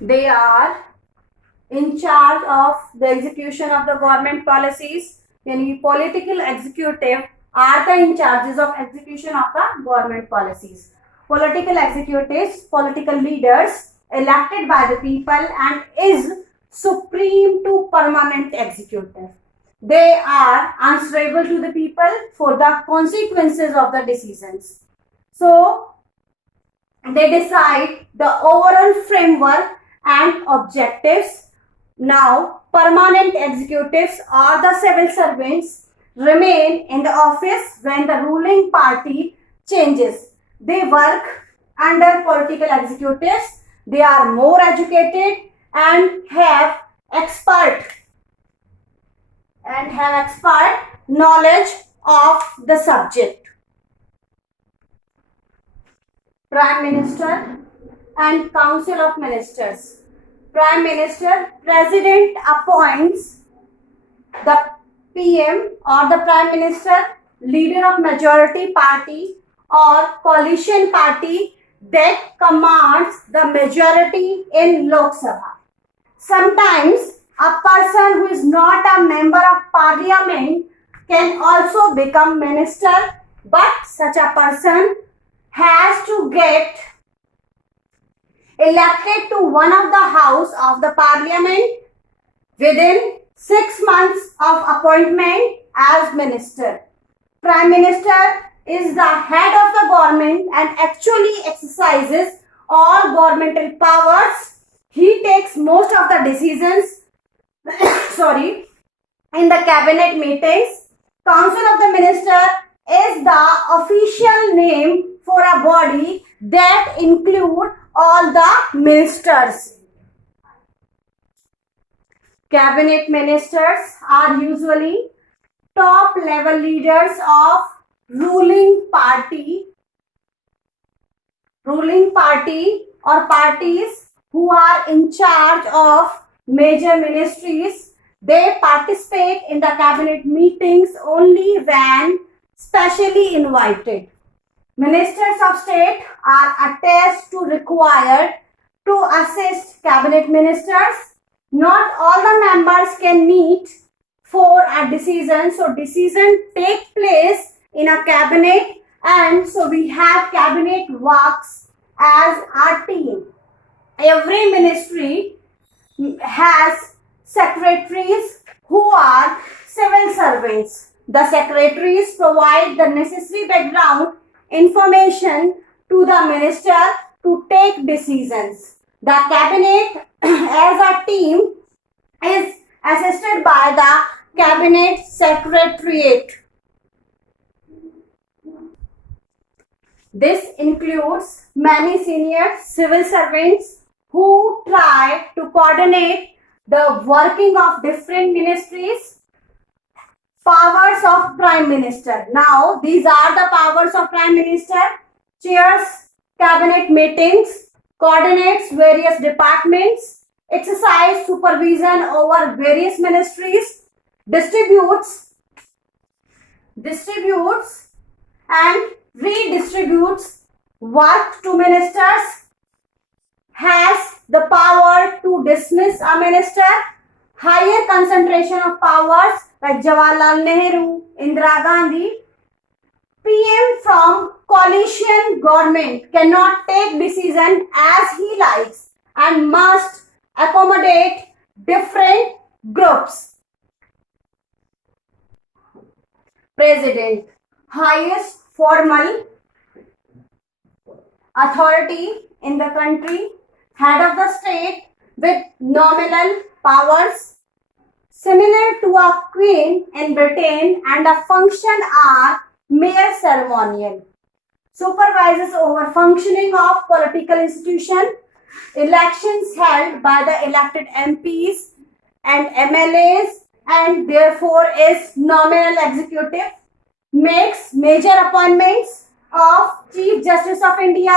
They are in charge of the execution of the government policies. Yani political executive are the in charges of execution of the government policies. Political executives, political leaders elected by the people and is supreme to permanent executive. They are answerable to the people for the consequences of the decisions. So they decide the overall framework and objectives. Now, permanent executives or the civil servants remain in the office when the ruling party changes. They work under political executives. They are more educated and have expert knowledge of the subject. Prime Minister and Council of Ministers. Prime Minister, President appoints the PM or the Prime Minister, leader of majority party or coalition party that commands the majority in Lok Sabha. Sometimes a person who is not a member of parliament can also become minister, but such a person has to get elected to one of the house of the parliament within 6 months of appointment as minister. Prime Minister is the head of the government and actually exercises all governmental powers. He takes most of the decisions in the cabinet meetings. Council of the Minister is the official name for a body that include all the ministers. Cabinet ministers are usually top level leaders of ruling party or parties who are in charge of major ministries. They participate in the cabinet meetings only when specially invited. Ministers of state are attached to required to assist cabinet ministers. Not all the members can meet for a decision. So decision take place in a cabinet, and so we have cabinet works as a team. Every ministry has secretaries who are civil servants. The secretaries provide the necessary background information to the minister to take decisions. The cabinet as a team is assisted by the cabinet secretariat. This includes many senior civil servants who try to coordinate the working of different ministries. Powers of Prime Minister. Now, these are the powers of Prime Minister. Chairs cabinet meetings, coordinates various departments, exercise supervision over various ministries, distributes and redistributes work to ministers, has the power to dismiss a minister, higher concentration of powers like Jawaharlal Nehru, Indira Gandhi. PM from coalition government cannot take decision as he likes and must accommodate different groups. President, highest formal authority in the country, head of the state with nominal powers similar to a queen in Britain, and a function are mere ceremonial. Supervises over functioning of political institution, elections held by the elected MPs and MLAs, and therefore is nominal executive, makes major appointments of Chief Justice of India,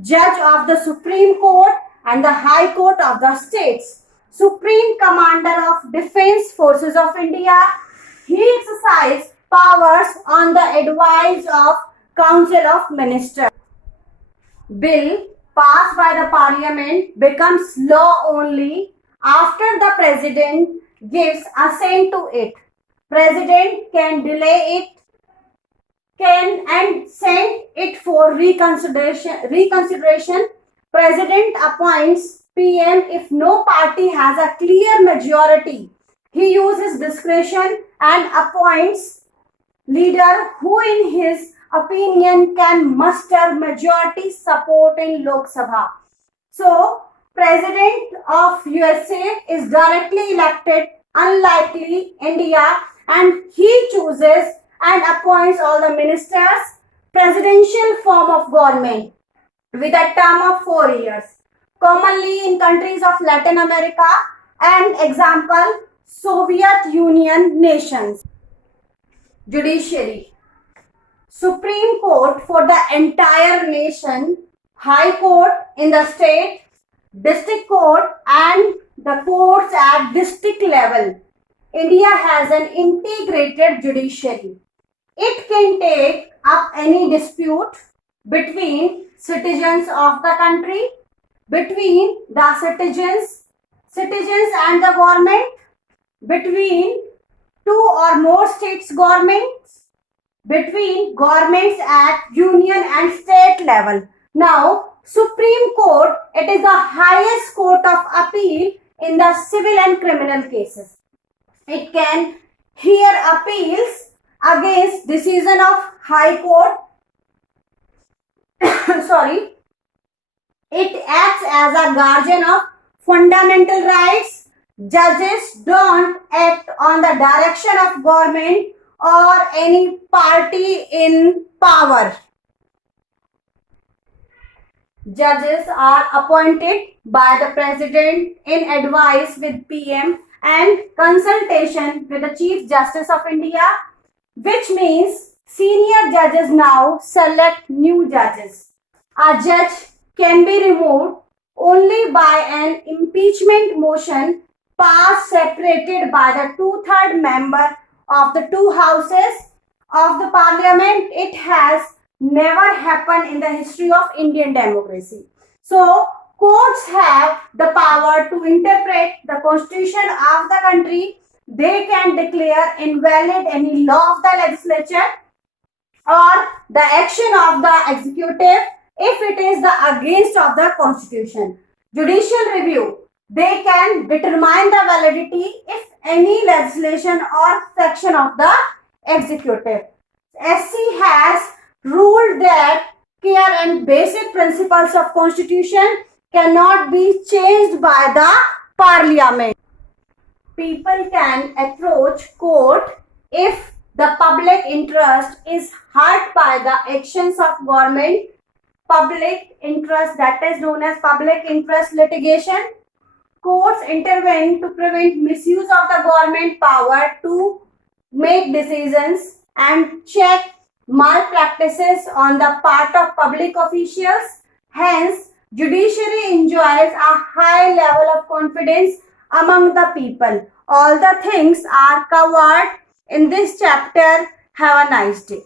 Judge of the Supreme Court and the High Court of the States, Supreme Commander of Defence Forces of India. He exercises powers on the advice of Council of Ministers. Bill passed by the parliament becomes law only after the president gives assent to it. President can delay it, can and send it for reconsideration. President appoints PM if no party has a clear majority. He uses discretion and appoints leader who in his opinion can muster majority support in Lok Sabha. So, President of USA is directly elected, unlikely India, and he chooses and appoints all the ministers, presidential form of government with a term of 4 years. Commonly in countries of Latin America and example Soviet Union nations. Judiciary. Supreme Court for the entire nation, High Court in the state, District Court and the courts at district level. India has an integrated judiciary. It can take up any dispute between citizens of the country, between the citizens and the government, between two or more states governments, between governments at union and state level. Now, Supreme Court, it is the highest court of appeal in the civil and criminal cases. It can hear appeals against decision of High Court. Sorry. It acts as a guardian of fundamental rights. Judges don't act on the direction of government or any party in power. Judges are appointed by the president in advice with PM and consultation with the Chief Justice of India, which means senior judges now select new judges. A judge can be removed only by an impeachment motion passed separated by the 2/3 member of the two houses of the parliament. It has never happened in the history of Indian democracy. So, courts have the power to interpret the constitution of the country. They can declare invalid any law of the legislature or the action of the executive if it is the against of the constitution. Judicial review. They can determine the validity if any legislation or section of the executive. SC has ruled that care and basic principles of constitution cannot be changed by the parliament. People can approach court if the public interest is hurt by the actions of government. Public interest, that is known as public interest litigation. Courts intervene to prevent misuse of the government power to make decisions and check malpractices on the part of public officials. Hence, judiciary enjoys a high level of confidence among the people. All the things are covered in this chapter. Have a nice day.